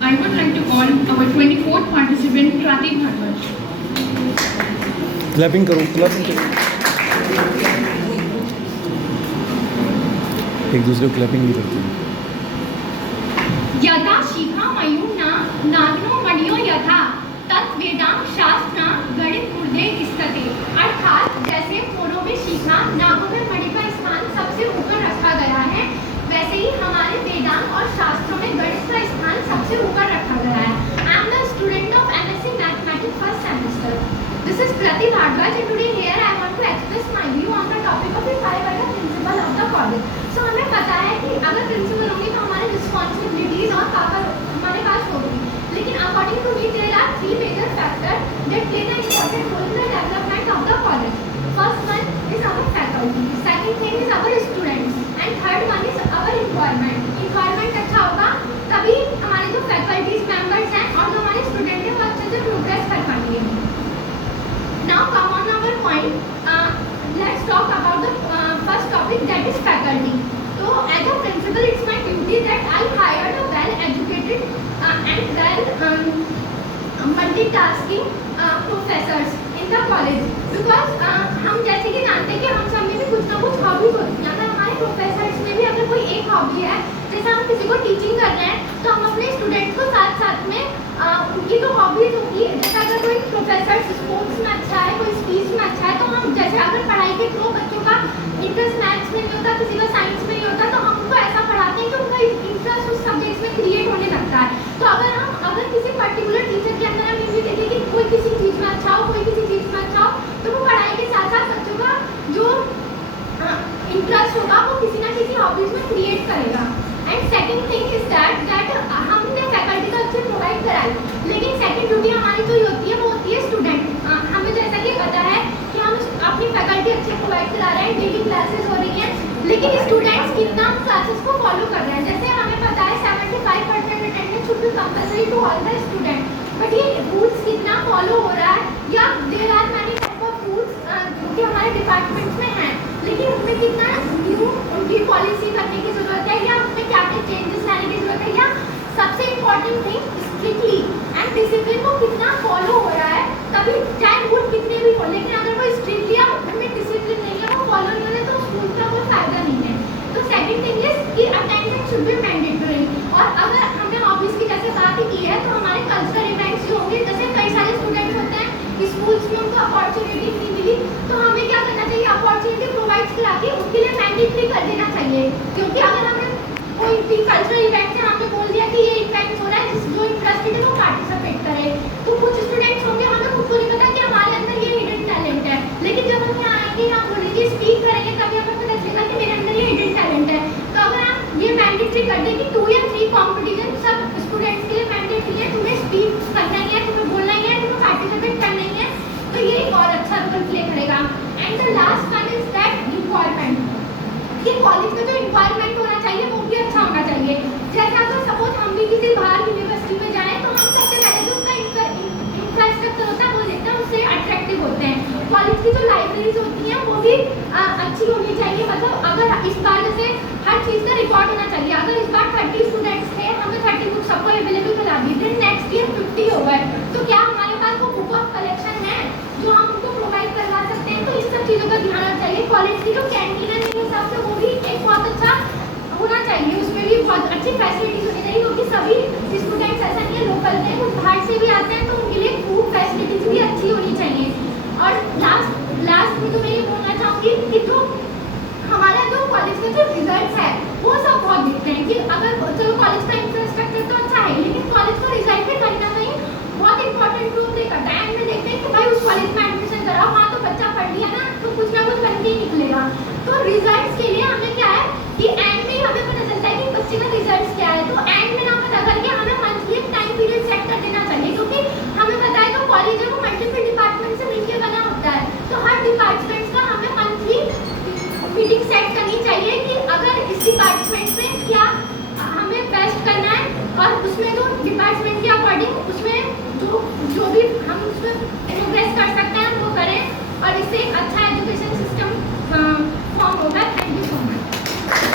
I would like to call our 24th participant, Pratik Bhardwaj. Clapping करो एक दूसरे को क्लैपिंग भी करते हैं। यथा शिखा मयूना नाग्नो मणियो यथा तत् वेदांग शास्त्र गणित ऊर्ध्वे स्थिते। अर्थात जैसे मोरों में शिखा नागों में मणि का स्थान सबसे ऊपर रखा गया है, वैसे ही हमारे वेदांग और शास्त्रों में गणित का स्थान सबसे ऊपर रखा गया है। I am the student of MSc mathematics first semester. This is Pratik Bhardwaj and today here I want to express my view on the topic of if I were the principal of the college. So हमें पता है कि अगर principal होंगे तो हमारी responsibilities और power हमारे पास होगी, लेकिन according to me there are three major factors that play the important role in the development of the college. First one is our faculty, second thing is our students and third one is our environment. Environment अच्छा होगा तभी हमारे जो faculties members हैं और जो हमारे student हैं वो अच्छे से प्रोग्रेस कर पाएंगे. Now come on our point. Let's talk about the first topic, that is faculty. So as a principal, it's my duty that I hire a well-educated and multitasking professors in the college. Because हम जैसे कि जानते हैं कि हम सब में भी कुछ ना कुछ हॉबीज होती हैं. अगर हमारे प्रोफेसर्स में भी अगर कोई एक हॉबी है, जैसे हम किसी को टीचिंग कर रहे हैं, तो हम अपने स्टूडेंट्स को साथ साथ में उनकी जो हॉबीज होगी, जैसे अगर कोई प्रोफेसर स्पोर्ट्स में अच्छा है, कोई स्पीच में अच्छा है, तो हम जैसे अगर पढ़ाई के थ्रू बच्चों का इंटरेस्ट मैथ्स में नहीं होता, किसी का साइंस में नहीं होता, तो हम उनको ऐसा पढ़ाते हैं कि उनका इंटरेस्ट उस सब्जेक्ट में क्रिएट होने लगता है. तो अगर किसी पर्टिकुलर टीचर के अंदर हम ये देखें कि कोई किसी चीज़ में अच्छा हो, कोई किसी चीज़ में अच्छा हो, तो वो पढ़ाई के साथ साथ बच्चों का जो इंटरेस्ट होगा वो किसी ना किसी हॉबीज में क्रिएट करेगा. And second thing is that हमने फैकल्टी का अच्छे प्रोवाइड कराई, लेकिन सेकंड ड्यूटी हमारी जो होती है वो होती है स्टूडेंट. हमें जैसा कि पता है कि हम अपनी फैकल्टी अच्छे प्रोवाइड करा रहे हैं, डेली क्लासेस हो रही हैं, लेकिन स्टूडेंट्स कितना क्लासेस को फॉलो कर रहे हैं. जैसे हमें पता है 75% attendance should be compulsory to all the student, but ये रूल्स कितना फॉलो हो रहा है, या there are many type of rules जो कि हमारे डिपार्टमेंट्स में हैं, लेकिन उनमें कितना न्यू उनकी पॉलिसी करने की जरूरत है, या उनमें क्या क्या चेंजेस लाने की जरूरत है, या सबसे important thing strictly and discipline को कितना फॉलो हो रहा है. तभी चाहे रूल कितने भी हो, लेकिन अगर वो स्ट्रिक्टली या उनमें डिसिप्लिन नहीं है, वो फॉलो नहीं हो रहे, तो स्कूल का कोई फायदा नहीं है. तो सेकंड थिंग इज कि अटेंडेंस शुड बी मैंडेटरी. और अगर हमने ऑफिस की जैसे बात ही की है, तो हमारे कल्चरल इवेंट्स जो होंगे, जैसे कई सारे स्टूडेंट्स होते हैं स्कूल्स में उनको अपॉर्चुनिटी नहीं मिली, तो हमें क्या करना चाहिए, अपॉर्चुनिटी प्रोवाइड करा के उनके लिए मैंडेटरी कर देना चाहिए. क्योंकि अगर हमें कोई भी कल्चरल इवेंट है, हमने बोल दिया कि ये इवेंट हो रहा है, जो इंटरेस्टेड है वो पार्टिसिपेट करे, तो कुछ स्टूडेंट्स होंगे हमें खुद को नहीं पता कि हमारे अंदर ये हिडन टैलेंट है, लेकिन जब हम यहाँ आएंगे, हम बोलेंगे स्पीक करेंगे, तभी हमें पता चलेगा कि मेरे अंदर ये हिडन टैलेंट है. तो अगर आप ये मैंडेटरी कर दें कि 2 या 3 कॉम्पिटिशन सब स्टूडेंट्स के लिए मैंडेटरी है, तुम्हें स्पीक करना ही है, तुम्हें बोलना ही है, तुम्हें पार्टिसिपेट करना ही है, तो ये एक और अच्छा रोल प्ले करेगा. And the last one is that environment, कि कॉलेज में जो इन्वायरमेंट होना चाहिए वो भी अच्छा होना चाहिए. जैसे अगर सपोज हम भी किसी बाहर यूनिवर्सिटी में जाएं, तो हम सबसे पहले जो उसका इंफ्रास्ट्रक्चर होता है वो देखते हैं, उससे अट्रैक्टिव होते हैं. कॉलेज की जो लाइब्रेरीज होती हैं वो भी अच्छी होनी चाहिए. मतलब अगर इस बार जैसे हर चीज़ का रिकॉर्ड होना चाहिए, अगर इस बार 30 स्टूडेंट्स थे, हमें 30 बुक सबको अवेलेबल करा दी, देन नेक्स्ट ईयर 50 हो गए, तो क्या हमारे पास वो बुक ऑफ कलेक्शन है जो हम उनको प्रोवाइड करवा सकते हैं. तो इस सब चीज़ों का ध्यान रखना चाहिए. कॉलेज की जो कैंटीन है मेरे हिसाब से वो भी एक बहुत अच्छा होना चाहिए, उसमें भी बहुत अच्छी फैसिलिटीज होनी चाहिए, क्योंकि सभी स्टूडेंट्स ऐसा नहीं है लोकल में, कुछ बाहर से भी आते हैं, तो उनके लिए फूड फैसिलिटीज भी अच्छी होनी चाहिए. और लास्ट में तो मैं ये बोलना चाहूँगी कि जो हमारा जो कॉलेज का जो रिजल्ट है वो सब बहुत दिखते हैं, कि अगर चलो कॉलेज का इंफ्रास्ट्रक्चर तो अच्छा है, लेकिन कॉलेज का रिजल्ट भी कहीं ना कहीं बहुत इंपॉर्टेंट रोल प्ले करता है. एंड में देखते हैं कि भाई उस कॉलेज में एडमिशन कराओ, वहाँ तो बच्चा पढ़ लिया ना, तो कुछ ना कुछ बन के ही निकलेगा. तो रिजल्ट्स के लिए हमें क्या है कि एंड में हमें पता चलता है कि बच्चे का रिजल्ट क्या है, तो एंड में ना पता करके हमें मंथली एक टाइम पीरियड सेट कर देना चाहिए. क्योंकि हमें पता है तो कॉलेज है वो मल्टीपल डिपार्टमेंट से मिलकर बना होता है, तो हर डिपार्टमेंट का हमें मंथली मीटिंग सेट करनी चाहिए कि अगर इस डिपार्टमेंट में क्या हमें बेस्ट करना है, और उसमें जो डिपार्टमेंट के अकॉर्डिंग उसमें जो भी हम उसमें प्रोग्रेस कर सकते हैं वो करें, और इससे एक अच्छा